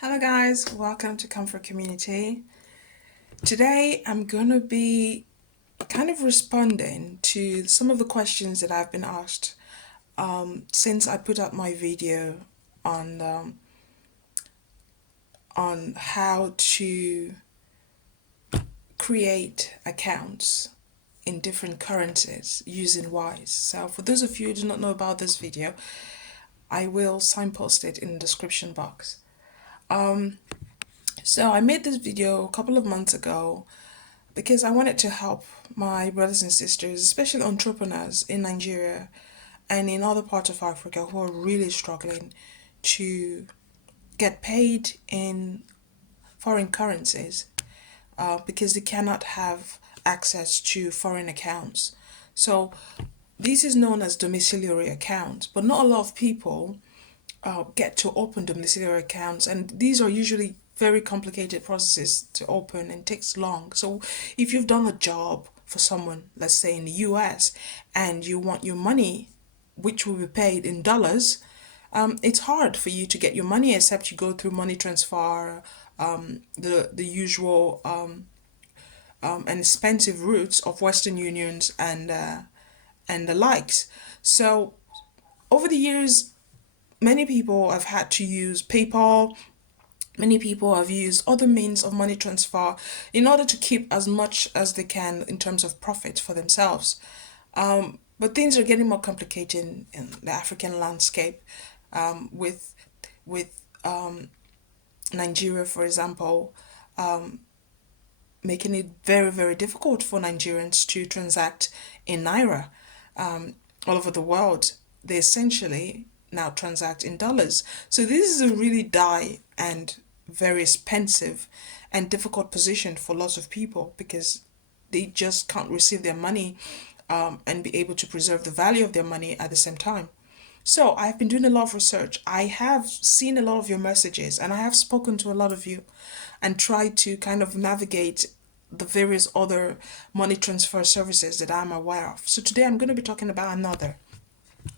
Hello guys, welcome to Comfort Community. Today I'm gonna be kind of responding to some of the questions that I've been asked since I put out my video on on how to create accounts in different currencies using Wise. So for those of you who do not know about this video, I will signpost it in the description box. So I made this video a couple of months ago because I wanted to help my brothers and sisters, especially entrepreneurs in Nigeria and in other parts of Africa who are really struggling to get paid in foreign currencies because they cannot have access to foreign accounts. So this is known as domiciliary accounts, but not a lot of people get to open domiciliary accounts, and these are usually very complicated processes to open and takes long. So if you've done a job for someone, let's say in the US, and you want your money, which will be paid in dollars, it's hard for you to get your money except you go through money transfer, the usual and expensive routes of Western Unions and the likes. So over the years, many people have had to use PayPal. Many people have used other means of money transfer in order to keep as much as they can in terms of profit for themselves. But things are getting more complicated in the African landscape, with with Nigeria, for example, making it very difficult for Nigerians to transact in naira. All over the world, they essentially now transact in dollars. So this is a really and very expensive and difficult position for lots of people because they just can't receive their money and be able to preserve the value of their money at the same time. So I've been doing a lot of research. I have seen a lot of your messages and I have spoken to a lot of you and tried to kind of navigate the various other money transfer services that I'm aware of. So today I'm going to be talking about another.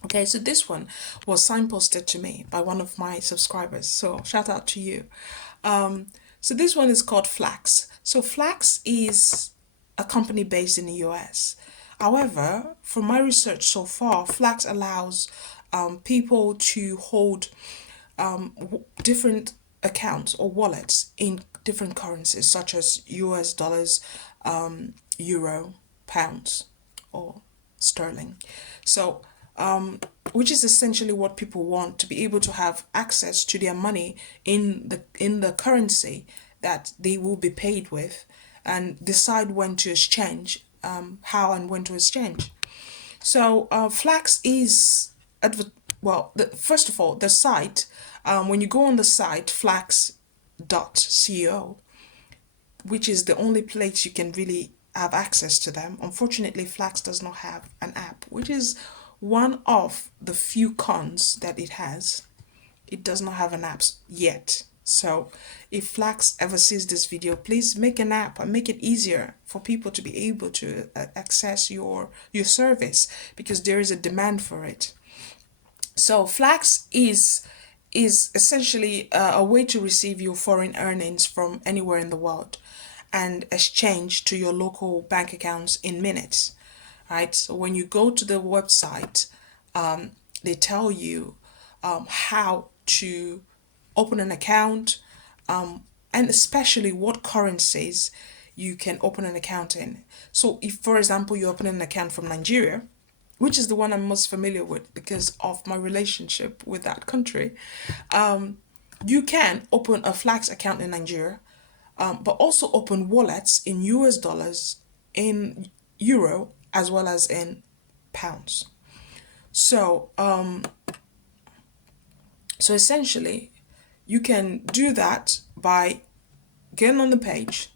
Okay, so this one was signposted to me by one of my subscribers. So shout out to you. So this one is called flaxx. So flaxx is a company based in the US. However, from my research so far, flaxx allows people to hold different accounts or wallets in different currencies, such as US dollars, euro, pounds, or sterling. So, which is essentially what people want to be able to have access to their money in the currency that they will be paid with, and decide when to exchange, how and when to exchange. So flaxx is first of all, the site. When you go on the site flaxx.co, which is the only place you can really have access to them. Unfortunately, Flaxx does not have an app, which is one of the few cons that it has. It does not have an app yet. So if Flaxx ever sees this video, please make an app and make it easier for people to be able to access your service, because there is a demand for it. So flaxx is essentially a way to receive your foreign earnings from anywhere in the world and exchange to your local bank accounts in minutes. Right? So when you go to the website, they tell you how to open an account, and especially what currencies you can open an account in. So if, for example, you open an account from Nigeria, which is the one I'm most familiar with because of my relationship with that country, you can open a flaxx account in Nigeria, but also open wallets in US dollars, in euro, as well as in pounds. So, so essentially, you can do that by getting on the page,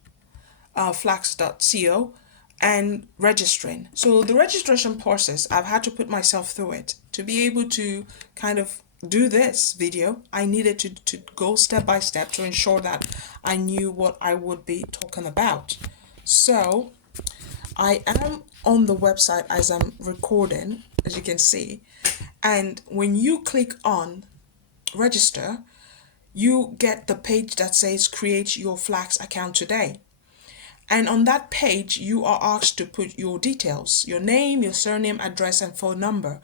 flaxx.co, and registering. So the registration process, I've had to put myself through it to be able to kind of do this video. I needed to go step by step to ensure that I knew what I would be talking about. So I am on the website as I'm recording, as you can see, and when you click on register, you get the page that says create your flaxx account today. And on that page, you are asked to put your details, your name, your surname, address, and phone number.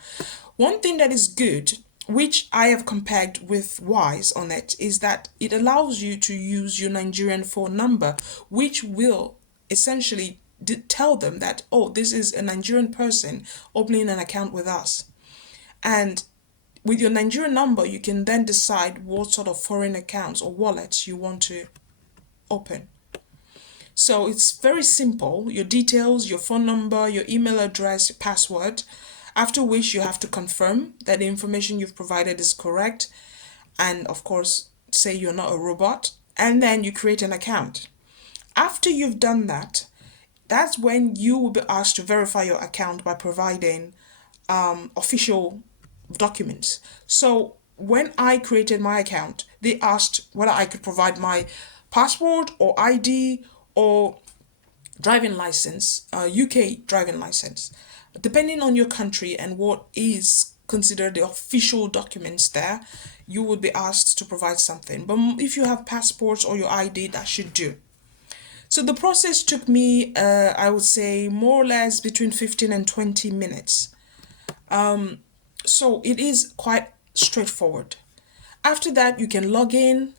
One thing that is good, which I have compared with Wise on it, is that it allows you to use your Nigerian phone number, which will essentially tell them that, oh, this is a Nigerian person opening an account with us. And with your Nigerian number, you can then decide what sort of foreign accounts or wallets you want to open. So it's very simple. Your details, your phone number, your email address, your password, after which you have to confirm that the information you've provided is correct. And of course, say you're not a robot. And then you create an account. After you've done that, that's when you will be asked to verify your account by providing official documents. So when I created my account, they asked whether I could provide my passport or ID or driving license, UK driving license. Depending on your country and what is considered the official documents there, you will be asked to provide something. But if you have passports or your ID, that should do. So the process took me, I would say, more or less between 15 and 20 minutes. So it is quite straightforward. After that, you can log in,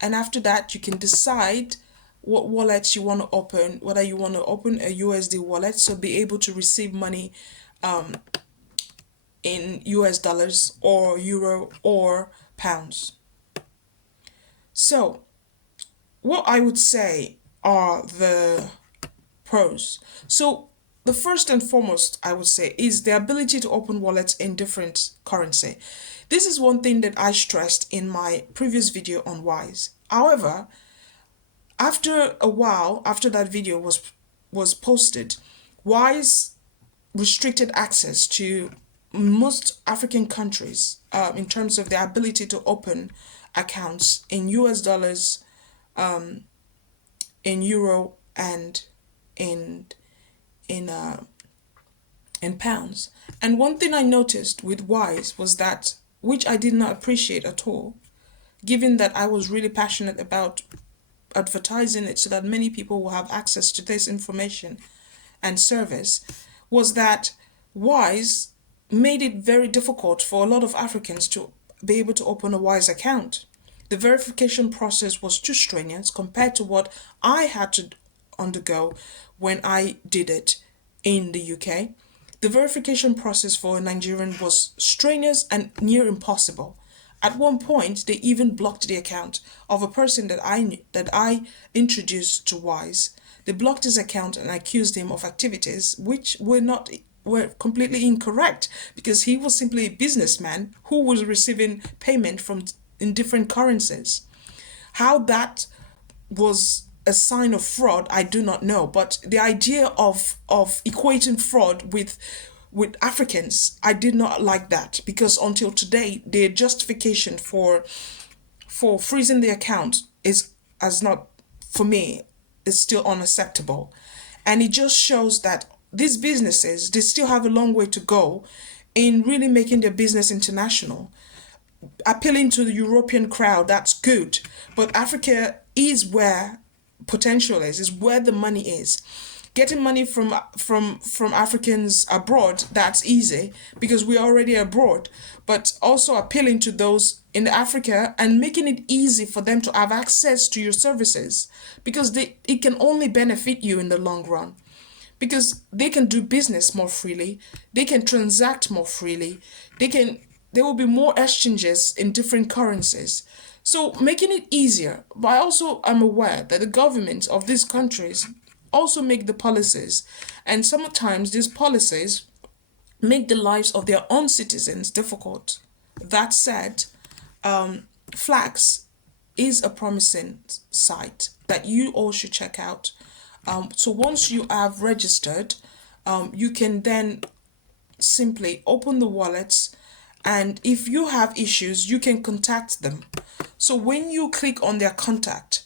and after that, you can decide what wallets you want to open, whether you want to open a USD wallet, so be able to receive money in US dollars or euro or pounds. So, what I would say are the pros. So, the first and foremost, I would say, is the ability to open wallets in different currency. This is one thing that I stressed in my previous video on Wise. However, after a while, after that video was posted, Wise restricted access to most African countries in terms of the ability to open accounts in US dollars, in euro, and in in uh, in pounds. And one thing I noticed with Wise was that, which I did not appreciate at all, given that I was really passionate about advertising it so that many people will have access to this information and service, was that Wise made it very difficult for a lot of Africans to be able to open a Wise account. The verification process was too strenuous compared to what I had to undergo when I did it in the UK. The verification process for a Nigerian was strenuous and near impossible. At one point, they even blocked the account of a person that I introduced to Wise. They blocked his account and accused him of activities which were completely incorrect, because he was simply a businessman who was receiving payment from in different currencies. How that was a sign of fraud, I do not know. But the idea of equating fraud with Africans, I did not like that, because until today, their justification for freezing the account is as not, for me, is still unacceptable. And it just shows that these businesses, they still have a long way to go in really making their business international. Appealing to the European crowd, that's good, but Africa is where potential is where the money is. Getting money from Africans abroad, that's easy because we're already abroad, but also appealing to those in Africa and making it easy for them to have access to your services, because it can only benefit you in the long run, because they can do business more freely, they can transact more freely, there will be more exchanges in different currencies. So making it easier, but I also am aware that the governments of these countries also make the policies, and sometimes these policies make the lives of their own citizens difficult. That said, flaxx is a promising site that you all should check out. So once you have registered, you can then simply open the wallets, and if you have issues, you can contact them. So when you click on their contact,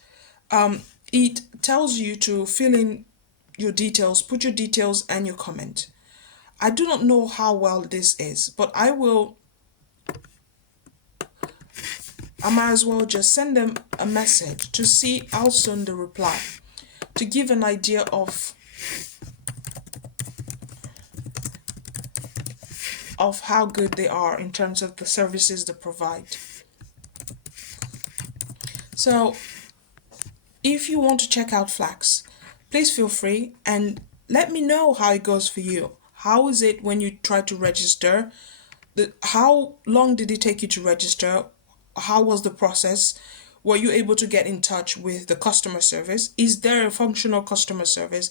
it tells you to fill in your details, put your details and your comment. I do not know how well this is, but I might as well just send them a message to see how soon they reply, to give an idea of how good they are in terms of the services they provide. So if you want to check out flaxx, please feel free and let me know how it goes for you. How is it when you try to register? How long did it take you to register? How was the process? Were you able to get in touch with the customer service? Is there a functional customer service?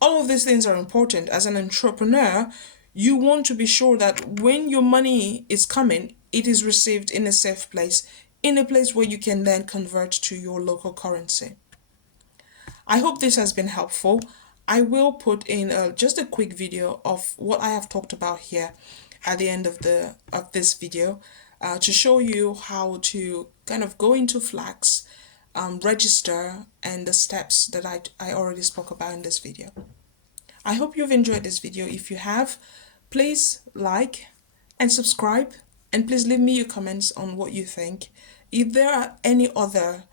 All of these things are important. As an entrepreneur, you want to be sure that when your money is coming, it is received in a safe place, in a place where you can then convert to your local currency. I hope this has been helpful. I will put in just a quick video of what I have talked about here at the end of this video, to show you how to kind of go into flaxx, register, and the steps that I already spoke about in this video. I hope you've enjoyed this video. If you have, please like and subscribe, and please leave me your comments on what you think. If there are any other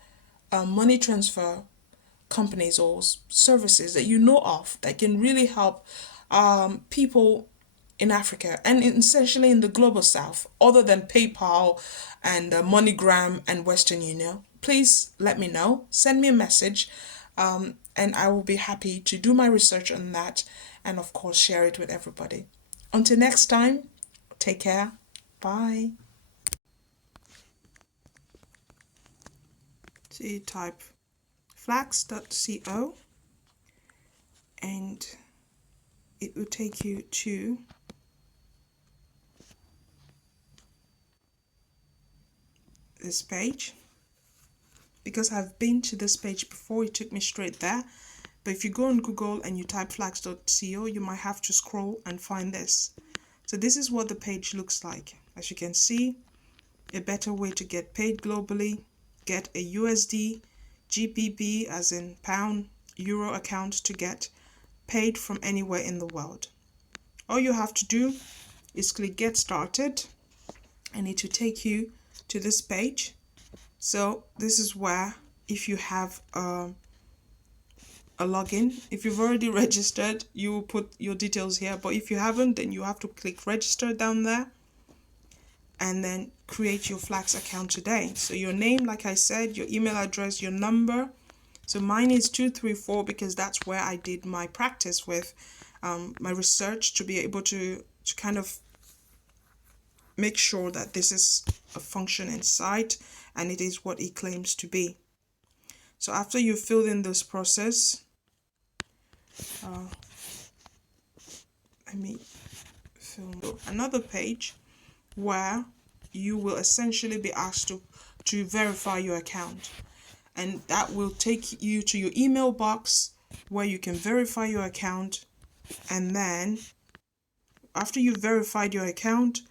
money transfer companies or services that you know of that can really help people in Africa and essentially in the global south, other than PayPal and MoneyGram and Western Union, please let me know. Send me a message, and I will be happy to do my research on that and, of course, share it with everybody. Until next time, take care. Bye. So you type flaxx.co and it will take you to this page. Because I've been to this page before, it took me straight there. But if you go on Google and you type flaxx.co, you might have to scroll and find this. So this is what the page looks like. As you can see, a better way to get paid globally, get a USD, GBP as in pound, euro account to get paid from anywhere in the world. All you have to do is click get started and it will take you to this page. So this is where, if you have a login, if you've already registered, you will put your details here, but if you haven't, then you have to click register down there and then create your flaxx account today. So your name, like I said, your email address, your number. So mine is 234 because that's where I did my practice with my research, to be able to kind of make sure that this is a functioning site and it is what it claims to be. So after you fill in this process, let me film another page where you will essentially be asked to verify your account, and that will take you to your email box where you can verify your account. And then after you've verified your account,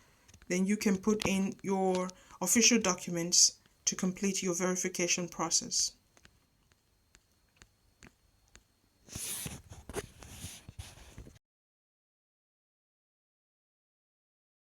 then you can put in your official documents to complete your verification process.